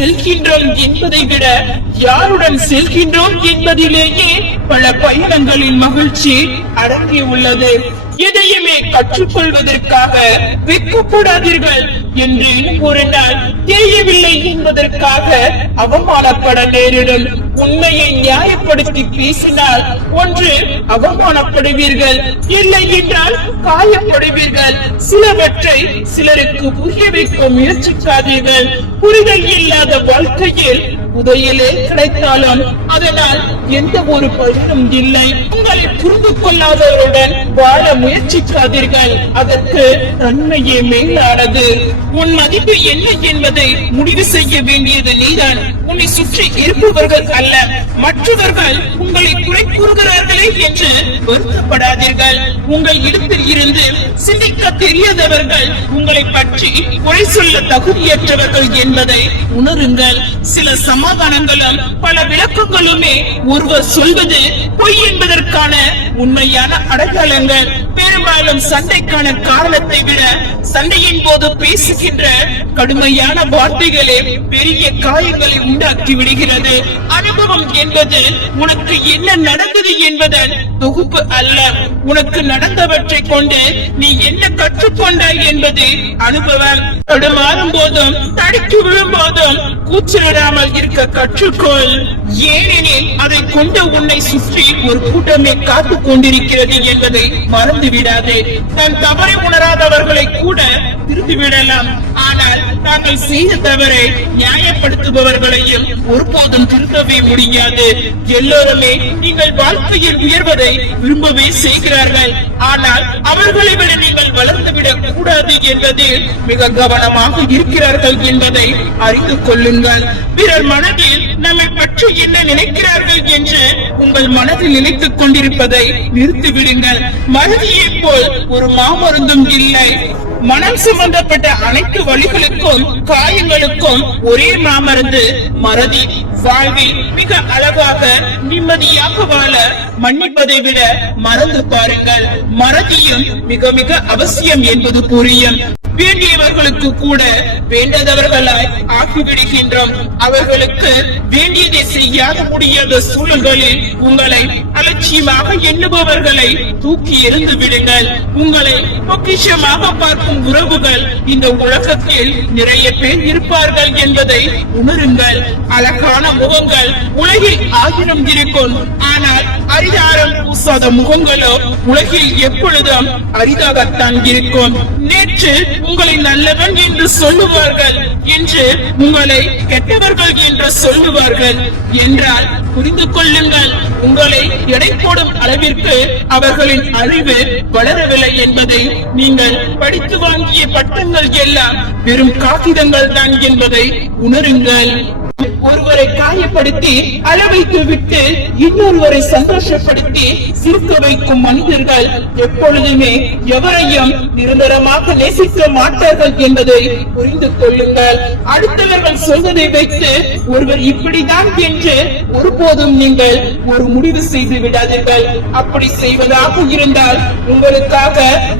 செல்கின்றோம் என்பதை விட யாருடன் செல்கின்றோம் என்பதிலேயே பல பயணங்களின் மகிழ்ச்சி அடங்கியுள்ளது. எதையுமே கற்றுக்கொள்வதற்காக வெட்கப்படாதீர்கள் என்று ஒரு நாள் தேயவில்லை என்பதற்காக அவமானப்பட நேரிடும். உண்மையை நியாயப்படுத்தி பேசினால் ஒன்று அவமானப்படுவீர்கள், இல்லை என்றால் காயப்படுவீர்கள். சிலவற்றை சிலருக்கு புரிய வைக்க முயற்சிக்காதீர்கள். புரிதல் இல்லாத வாழ்க்கையில் புதையலே கிடைத்தாலும் அதனால் எந்த ஒரு பயனும் இல்லை. உங்களை புரிந்து கொள்ளாதவருடன் வாழ முயற்சிக்காதீர்கள், அதற்கு தன்மையே மேலானது. உன் மதிப்பு என்ன என்பதை முடிவு செய்ய வேண்டியது நீதான், உன்னை சுற்றி இருப்பவர்கள் அல்ல. மற்றவர்கள் உங்களை குறை கூறுகிறார்களே என்று வருத்தப்படாதீர்கள். உங்கள் இடத்தில் இருந்து சிந்திக்க தெரியாதவர்கள் உங்களை பற்றி குறை சொல்ல தகுதியற்றவர்கள் என்பதை உணருங்கள். சில சமாதானங்களும் பல விளக்கங்களுமே ஒருவர் சொல்வது பொய் என்பதற்கான உண்மையான அடையாளங்கள். பெரும்பாலும் சண்டைக்கான காரணத்தை விட சண்டையின் போது பேசுகின்ற கடுமையான வார்த்தைகளே பெரிய காயங்களை உண்டாக்கி விடுகிறது. அனுபவம் என்பது உனக்கு என்ன நடந்தது என்பதன் தொகுப்பு அல்ல, உனக்கு நடந்தவற்றை கொண்டு நீ என்ன கற்றுக்கொண்டாய் என்பது அனுபவம். தடுமாறும் போதும் தடுக்கி விழும் போதும் கூச்சலிடாமல் இருக்க கற்றுக்கொள். ஏனெனில் அதை கொண்டு உன்னை சுற்றி ஒரு கூட்டமே காத்துக் கொண்டிருக்கிறது என்பதை மறந்து விடாதே. தன் தவறை உணராதவர்களை கூட திருத்திவிடலாம், ஆனால் தாங்கள் செய்த தவறை நியாயப்படுத்துபவர்களையும் ஒருபோதும் திருத்தவே முடியாது. எல்லோருமே நீங்கள் வாழ்க்கையில் உயர்வதை விரும்பவே செய்கிறார்கள், ஆனால் அவர்களை விட நீங்கள் வளர்ந்துவிடக் கூடாது என்பதில் மிக கவனமாக இருக்கிறார்கள் என்பதை அறிந்து கொள்ளுங்கள். பிறர் மனதில் நம்மை பற்றி என்ன நினைக்கிறார்கள் என்று உங்கள் மனதில் நினைத்துக் கொண்டிருப்பதை நிறுத்திவிடுங்கள். மறதியை போல் ஒரு மாமருந்தும் இல்லை. மனம் சம்பந்தப்பட்ட அனைத்து வழிகளுக்கும் காயங்களுக்கும் ஒரே மாமருந்து மறதி. வாழ்வில் மிக அழகாக நிம்மதியாக வாழ மன்னிப்பதை விட மறந்து பாருங்கள். மறதியும் மிக மிக அவசியம் என்பது புரியும். வேண்டியவர்களுக்கு கூட வேண்டாதவர்களாய் ஆகிவிடுகின்றோம். அவர்களுக்கு வேண்டியதை செய்ய முடியாத சூழல்களில் உங்களை அலட்சியமாக எண்ணுபவர்களை தூக்கி எறிந்து விடுங்கள். உங்களை பொக்கிஷமாக பார்க்கும் உறவுகள் இந்த உலகத்தில் நிறைய பேர் இருப்பார்கள் என்பதை உணருங்கள். அழகான முகங்கள் உலகில் 1000 இருக்கும், ஆனால் அரிதாரம் பூசாத முகங்களோ உலகில் எப்பொழுதும் அரிதாகத்தான் இருக்கும். நேற்று உங்களை நல்லவன் என்று சொல்லுவார்கள், என்று உங்களை கெட்டவர்கள் என்று சொல்லுவார்கள் என்றால் புரிந்து கொள்ளுங்கள், உங்களை எடை போடும் அளவிற்கு அவர்களின் அறிவு வளரவில்லை என்பதை. நீங்கள் படித்து வாங்கிய பட்டங்கள் எல்லாம் வெறும் காகிதங்கள் தான் என்பதை உணருங்கள். ஒருவரை காயப்படுத்தி அளவைத்து விட்டு இன்னொருவரை சந்தோஷப்படுத்தி சிரிக்க வைக்கும் மனிதர்கள் எப்பொழுதுமே எவரையும் நிரந்தரமாக நேசிக்க மாட்டார்கள் என்பதை புரிந்து கொள்ளுங்கள். அடுத்தவர்கள் சொல்வதை வைத்து ஒருவர் இப்படிதான் என்று ஒருபோதும் நீங்கள் ஒரு முடிவு செய்து விடாதீர்கள். அப்படி செய்வதாக இருந்தால் உங்களுக்காக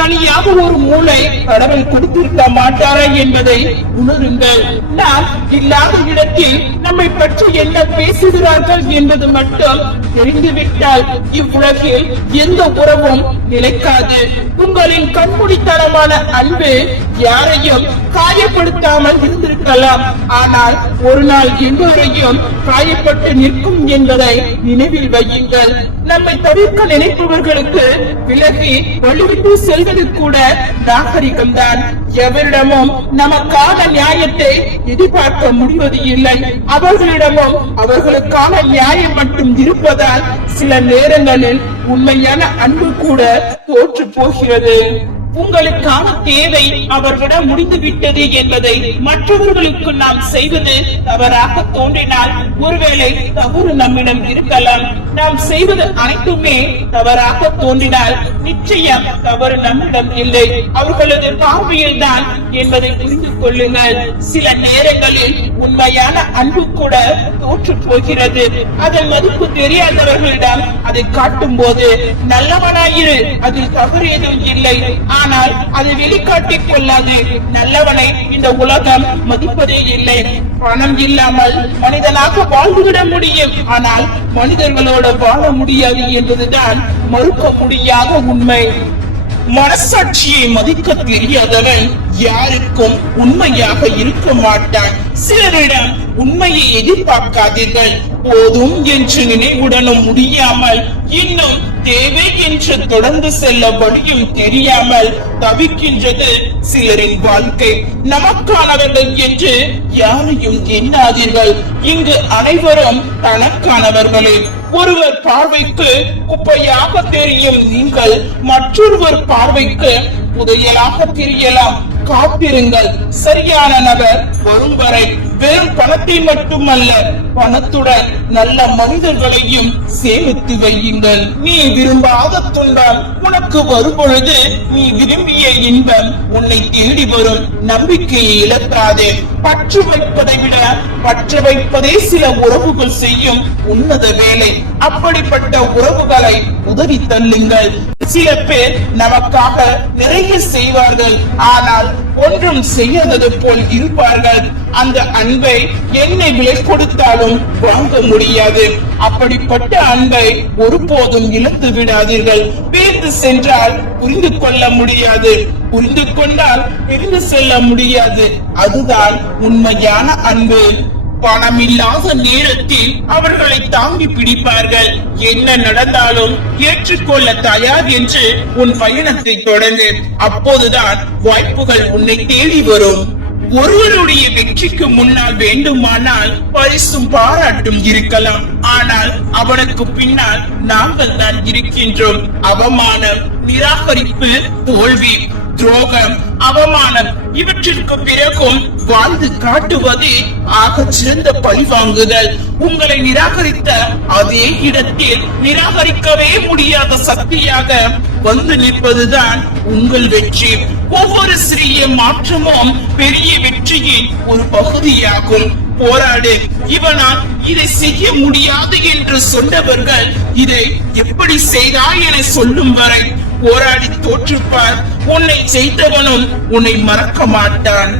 தனியாக ஒரு மூளை கடவுள் கொடுத்திருக்க மாட்டாரா என்பதை உணருங்கள். நாம் இல்லாத இடத்தில் நம்மை பற்றி என்ன பேசுகிறார்கள் என்பது மட்டும் தெரிந்துவிட்டால் இவ்வுலகில் எந்த உறவும் நிலைக்காது. உங்களின் கண்மூடித்தனமான அன்பு யாரையும் காயப்படுத்தாமல் இருந்திருக்கலாம், ஆனால் ஒரு நாள் எல்லோரையும் காயப்பட்டு நிற்கும் என்பதை நினைவில் வையுங்கள். நம்மை தவிர்க்க நினைப்பவர்களுக்கு விலகி வலுவிட்டு செல்வது கூட நாகரிகம்தான். எவரிடமும் நமக்கான நியாயத்தை எதிர்பார்க்க முடிவது இல்லை. அவர்களிடமும் அவர்களுக்கான நியாயம் மட்டும் இருப்பதால் சில நேரங்களில் உண்மையான அன்பு கூட தோற்று போகிறது. உங்களுக்கான தேவை அவர்களிடம் முடிந்துவிட்டது என்பதை மற்றவர்களுக்கு நாம் செய்வது தவறாக தோன்றினால் ஒருவேளை தவறு நம்மிடம் இருக்கலாம். நாம் செய்வது அனைத்துமே தவறாக தோன்றினால் நிச்சயம் தவறு நம்மிடம் இல்லை, அவர்களது பார்வையில் தான் என்பதை புரிந்து கொள்ளுங்கள். சில நேரங்களில் உண்மையான அன்பு கூட தோற்று போகிறது. அதன் மதிப்பு தெரியாதவர்களிடம் அதை காட்டும் போது நல்லவனாயிரு, அதில் தவறு எதுவும் இல்லை, ஆனால் அதை வெளிக்காட்டிக் கொள்ளாது. நல்லவனை இந்த உலகம் மதிப்பதே இல்லை. பணம் இல்லாமல் மனிதனாக வாழ்ந்துவிட முடியும், ஆனால் மனிதர்களோட வாழ முடியாது என்பதுதான் மறுக்க முடியாத உண்மை. மனசாட்சியை மதிக்க தெரியாதவன் யாருக்கும் உண்மையாக இருக்க மாட்டான். சிலரிடம் உண்மையை எதிர்பார்க்காதீர்கள். போதும் என்று நினைவுடனும் முடியாமல், இன்னும் தேவை என்று தொடர்ந்து செல்ல வழியும் தெரியாமல் தவிக்கின்றது சிலரின் வாழ்க்கை. நமக்கானவர்கள் என்று யாரையும் எண்ணாதீர்கள். இங்கு அனைவரும் தனக்கானவர்களே. ஒருவர் பார்வைக்கு குப்பையாக தெரியும் நீங்கள் மற்றொருவர் பார்வைக்கு புதையலாக தெரியலாம். காத்திருங்கள், சரியான நபர் வரும் வரை. வெறும் பணத்தை மட்டுமல்ல, பணத்துடன் நல்ல மனிதர்களையும் சேமித்து வையுங்கள். நீ விரும்பாத துன்பம் உனக்கு வரும் பொழுது நீ விரும்பிய இன்பம் உன்னை தேடி வரும். நம்பிக்கையை இழக்காதே. பற்று வைப்பதை விட பற்ற வைப்பதே சில உறவுகள் செய்யும் உன்னத வேலை. அப்படிப்பட்ட உறவுகளை உதவி தள்ளுங்கள். சில பேர் நமக்காக நிறைய செய்வார்கள், ஆனால் ஒன்றும் செய்யாதது போல் இருப்பார்கள். அந்த அன்பை என்னை விலை கொடுத்தாலும் வாங்க முடியாது. அப்படிப்பட்ட அன்பை ஒருபோதும் இழந்து விடாதீர்கள். பிரிந்து சென்றால் புரிந்து கொள்ள முடியாது, புரிந்து கொண்டால் பிரிந்து செல்ல முடியாது. அதுதான் உண்மையான அன்பு. பணமில்லாத நேரத்தில் அவர்களை தாங்கி பிடிப்பார்கள். என்ன நடந்தாலும் ஏற்றுக்கொள்ள தயார் என்று உன் பயணத்தை தொடங்கு. அப்போதுதான் வாய்ப்புகள் உன்னை தேடி வரும். ஒருவருடைய வெற்றிக்கு முன்னால் வேண்டுமானால் பரிசும் பாராட்டும் இருக்கலாம், ஆனால் அவனுக்கு பின்னால் நாங்கள் தான் இருக்கின்றோம். அவமானம், நிராகரிப்பு, தோல்வி, துரோகம், அவமானம் இவற்றிற்கு பிறகும் வாழ்ந்து காட்டுவதே ஆக சிறந்த பழிவாங்குதல். உங்களை நிராகரித்த அதே இடத்தில் நிராகரிக்கவே முடியாத சக்தியாக வந்து நிற்பதுதான் உங்கள் வெற்றி. ஒவ்வொரு சிறிய மாற்றமும் பெரிய வெற்றியின் ஒரு பகுதியாகும். போராடு. இவனால் இதை செய்ய முடியாது என்று சொன்னவர்கள் இதை எப்படி செய்தாய் என சொல்லும் வரை போராடி தோற்றுப்பார். உன்னை செய்தவனும் உன்னை மறக்க மாட்டான்.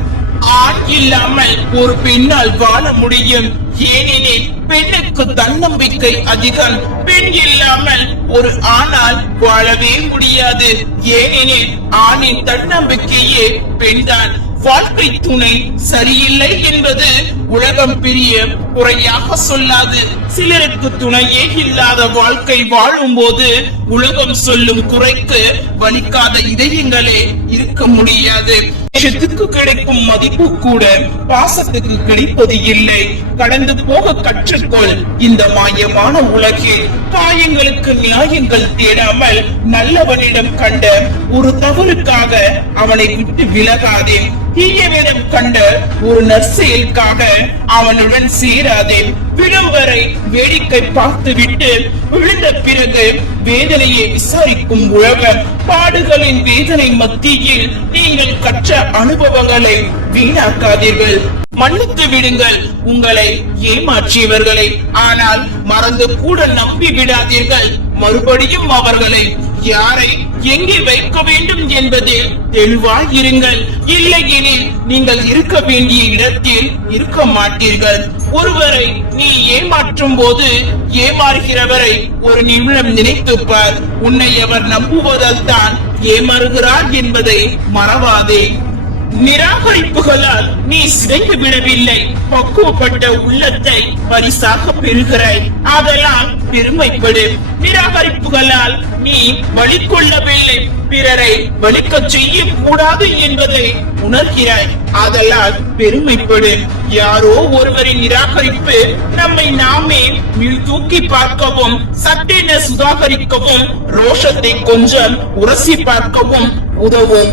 ஆண் இல்லாமல் ஒரு பெண்ணால் வாழ முடியும், ஏனெனில் பெண்ணுக்கு தன்னம்பிக்கை அதிகம். பெண் இல்லாமல் ஒரு ஆணால் வாழவே முடியாது, ஏனெனில் ஆணின் தன்னம்பிக்கையே பெண்தான். வாழ்க்கை துணை சரியில்லை என்பது உலகம் பெரிய குறையாக சொல்லாது. சிலருக்கு துணையே இல்லாத வாழ்க்கை வாழும் போது உலகம் சொல்லும் குறைக்கு வலிக்காத இதயங்களே இருக்க முடியாது. விஷத்துக்கு கிடைக்கும் மதிப்பு கூட பாசத்துக்கு கிடைப்பது இல்லை. கடந்து போக கற்றுக்கொள். இந்த மாயமான உலகில் காயங்களுக்கு நியாயங்கள் தேடாமல் நல்லவனிடம் கண்ட ஒரு தவறுக்காக அவனை விட்டு விலகாதே. தீயவிடம் கண்ட ஒரு நற்செயலுக்காக அவனுடன் சேராதே. விடும் வரை வேடிக்கை பார்த்துவிட்டு விழுந்த பிறகு வேதனையை விசாரிக்கும் உலகம். பாடுகளின் வேதனை மத்தியில் நீங்கள் கற்ற அனுபவங்களை வீணாக்காதீர்கள். மன்னித்து விடுங்கள் உங்களை ஏமாற்றியவர்களை, ஆனால் மறந்து கூட நம்பி விடாதீர்கள் மறுபடியும் அவர்களை. யாரை எங்கே வைக்க வேண்டும் என்பதில் தெளிவாயிருங்கள். இல்லையெனில் நீங்கள் இருக்க வேண்டிய இடத்தில் இருக்க மாட்டீர்கள். ஒருவரை நீ ஏமாற்றும் போது ஏமாறுகிறவரை ஒரு நிமிடம் நினைத்துப்பார். உன்னை அவர் நம்புவதால் தான் ஏமாறுகிறார் என்பதை மறவாதே. நிராகரிப்புகளால் நீ சிதைந்து விடவில்லை, பக்குவப்பட்ட உள்ளத்தை பரிசாக பெறுகிறாய். ஆதலால் பெருமைப்படு. நிராகரிப்புகளால் நீ வழி கொள்ளவில்லை, பிறரை வலிக்க செய்ய கூடாது என்பதை உணர்கிறாய். ஆதலால் பெருமைப்படு. யாரோ ஒருவரின் நிராகரிப்பு நம்மை நாமே தூக்கி பார்க்கவும், சட்டென சுதாகரிக்கவும், ரோஷத்தை கொஞ்சம் உரசி பார்க்கவும் உதவும்.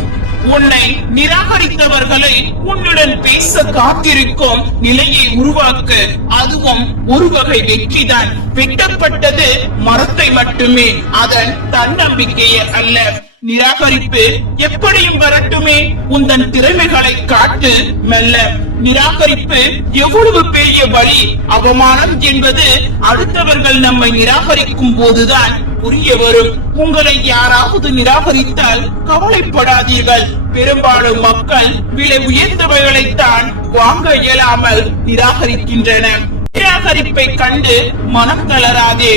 உன்னை நிராகரித்தவர்களை உன்னுடன் பேச காத்திருக்கும் நிலையை உருவாக்க அதுவும் ஒரு வகை வெற்றிதான். வெட்டப்பட்டது மரத்தை மட்டுமே, அதன் தன்னம்பிக்கையை அல்ல. நிராகரிப்பு எப்படியும் வரட்டுமே, உந்தன் திறமைகளை காட்டு மெல்ல. நிராகரிப்பு எவ்வளவு பெரிய வழி. அவமானம் என்பது அடுத்தவர்கள் நம்மை நிராகரிக்கும் போதுதான் புரிய வரும். உங்களை யாராவது நிராகரித்தால் கவலைப்படாதீர்கள். பெரும்பாலும் மக்கள் விலை உயர்ந்தவைகளைத்தான் வாங்க இயலாமல் நிராகரிக்கின்றன. நிராகரிப்பை கண்டு மனம் தளராதே.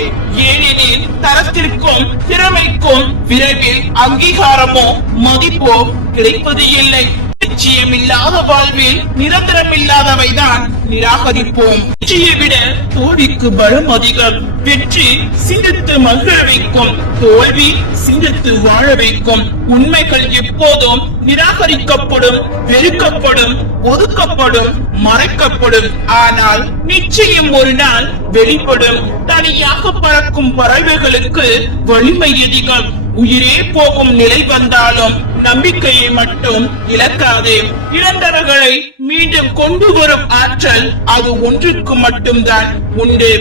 ஏனெனில் தரத்திற்கும் திறமைக்கும் விரைவில் அங்கீகாரமோ மதிப்போ கிடைப்பது இல்லை. நிச்சயமில்லாத வாழ்வில் நிரந்தரமில்லாதவைதான் நிராகரிப்போம். வெற்றியை விட தோல்விக்கு பலம் அதிகம். வெற்றி சிந்தித்து மகிழ வைக்கும், தோல்வி சிந்தித்து வாழ வைக்கும். உண்மைகள் எப்போதும் நிராகரிக்கப்படும், வெறுக்கப்படும், ஒதுக்கப்படும், மறைக்கப்படும். ஆனால் நிச்சயம் ஒரு நாள் வெளிப்படும். தனியாக பறக்கும் பறவைகளுக்கு வலிமை அதிகம். உயிரே போகும் நிலை வந்தாலும் நம்பிக்கையை மட்டும் இழக்காதே. இழந்தவர்களை மீண்டும் கொண்டு வரும் ஆற்றல் அது ஒன்றுக்கு மட்டும்தான் உண்டு.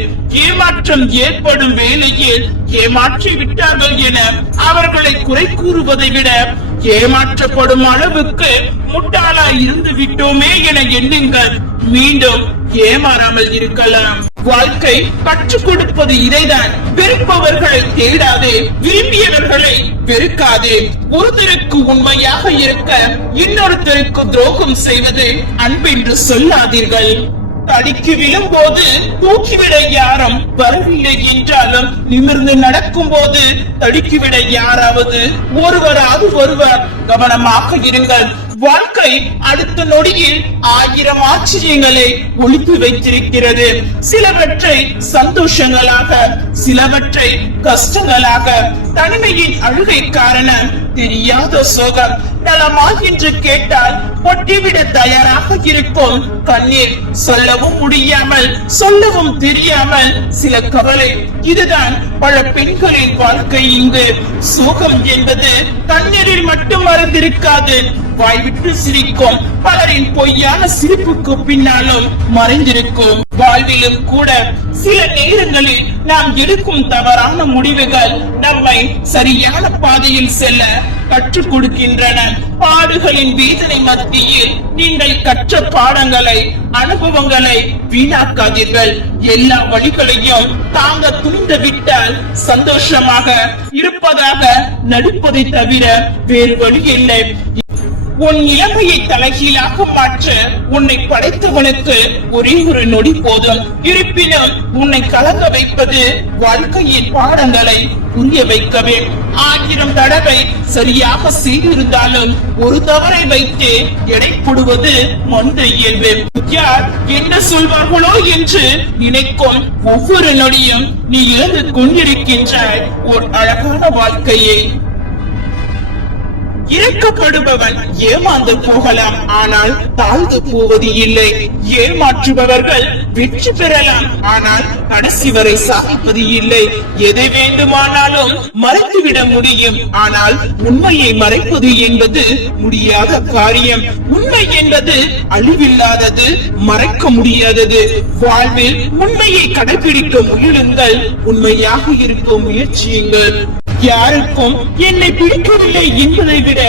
ஏமாற்றம் ஏற்படும் வேளையில் ஏமாற்றி விட்டார்கள் என அவர்களை குறை கூறுவதை விட ஏமாற்றப்படும் அளவுக்கு முட்டாளா இருந்து விட்டோமே என எண்ணுங்கள். மீண்டும் ஏமாறாமல் இருக்கலாம். வாழ்க்கை கற்றுக் கொடுப்பது இதைதான். வெறுப்பவர்களை தேடாதே, விரும்பியவர்களை வெறுக்காதே. ஒருத்தருக்கு உண்மையாக இருக்க இன்னொருத்தருக்கு துரோகம் செய்வது அன்பென்று சொல்லாதீர்கள். தடிக்கு விழும்போது தூக்கிவிட யாரும் வரவில்லை என்றாலும் நிமிர்ந்து நடக்கும் போது தடுக்கிவிட யாராவது ஒருவராவது ஒருவர் கவனமாக இருங்கள். வாழ்க்கை அடுத்த நொடியில் 1000 ஆச்சரியங்களை ஒளித்து வைத்திருக்கிறது. சிலவற்றை சந்தோஷங்களாக, சிலவற்றை கஷ்டங்களாக. தனிமையின் அழுகை காரணம் தெரியாத சோகம். நலமா என்று கேட்டால் ஒட்டிவிட தயாராக இருக்கும் கண்ணீர். சொல்லவும் முடியாமல், சொல்லவும் தெரியாமல் சில கவலை. இதுதான் பல பெண்களின் வாழ்க்கை. இங்கு சோகம் என்பது கண்ணீரில் மட்டும் மறைந்திருக்காது, வாய்விட்டு சிரிக்கும் பலரின் பொய்யான சிரிப்புக்கு பின்னாலும் மறைந்திருக்கும். வாழ்விலும் கூட சில நேரங்களில் நாம் எடுக்கும் தவறான முடிவுகள் நம்மை சரியான பாதையில் செல்ல கற்றுக் கொடுக்கின்றன. பாடுகளின் வேதனை மத்தியில் நீங்கள் கற்ற பாடங்களை, அனுபவங்களை வீணாக்காதீர்கள். எல்லா வழிகளையும் தாங்க துணிந்து விட்டால் சந்தோஷமாக இருப்பதாக நடிப்பதை தவிர வேறு வழி இல்லை. உன் நிலைமையை தலைகீழாக மாற்ற உன்னை படைத்தவனுக்கு ஒரே ஒரு நொடி போதும். இருப்பினும் உன்னை கலங்க வைப்பது வாழ்க்கையின் பாடங்களை புரிய வைக்கவே. 1000 தடவை சரியாக செய்திருந்தாலும் ஒரு தவறை வைத்து எடை போடுவது மனித இயல்பு. யார் என்ன சொல்வார்களோ என்று நினைக்கும் ஒவ்வொரு நொடியும் நீ இழந்து கொண்டிருக்கின்றாய் ஒரு அழகான வாழ்க்கையை. இறக்கப்படுபவன் ஏமாந்து போகலாம், ஆனால் தாழ்ந்து போவது இல்லை. ஏமாற்றுபவர்கள் வெற்றி பெறலாம், ஆனால் கடைசி வரை சாதிப்பது இல்லை. எதை வேண்டுமானாலும் மறைத்துவிட முடியும், ஆனால் உண்மையை மறைப்பது என்பது முடியாத காரியம். உண்மை என்பது அழிவில்லாதது, மறைக்க முடியாதது. வாழ்வில் உண்மையை கடைபிடிக்க முயலுங்கள், உண்மையாக இருக்க முயற்சியுங்கள். யாருக்கும் என்னை பிடிக்கவில்லை என்பதை விட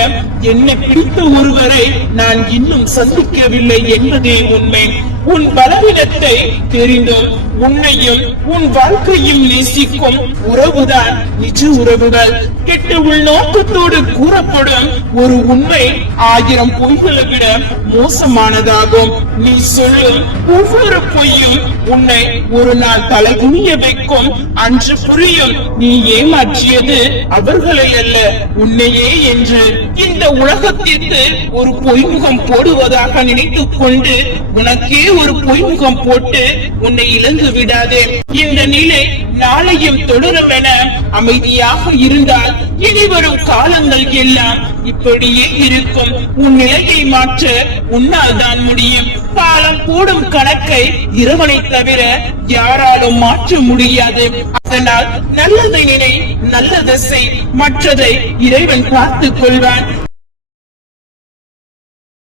என்னை பிடித்த ஒருவரை நான் இன்னும் சந்திக்கவில்லை என்பதே உண்மை. உன் பலவீனத்தை தெரிந்தும் உன்னையும் உன் வாழ்க்கையும் நேசிக்கும் உறவுதான் நிஜ உறவுகள். கெட்ட உள்நோக்கத்தோடு கூறப்படும் ஒரு உண்மை 1000 பொய்களை விட மோசமானதாகும். நீ சொல்லும் ஒவ்வொரு பொய்யும் உன்னை ஒரு நாள் தலைகுனிய வைக்கும். அன்று புரியும் நீ ஏமாற்றியது அவர்களை அல்ல, உன்னையே என்று. இந்த உலகத்திற்கு ஒரு பொய்முகம் போடுவதாக நினைத்துக் கொண்டு உனக்கே ஒரு பொய்முகம் போட்டு உன்னை இழந்து விடாதே. இந்த நிலை நாளையும் தொடரும் என அமைதியாக இருந்தால் இனி வரும் காலங்கள் எல்லாம் இப்படியே இருக்கும். உன் நிலையை மாற்ற உன்னால் தான் முடியும். காலம் போடும் கணக்கை இறைவனை தவிர யாராலும் மாற்ற முடியாது. அதனால் நல்லதை நினை, நல்லதை செய், மற்றதை இறைவன் பார்த்துக் கொள்வான்.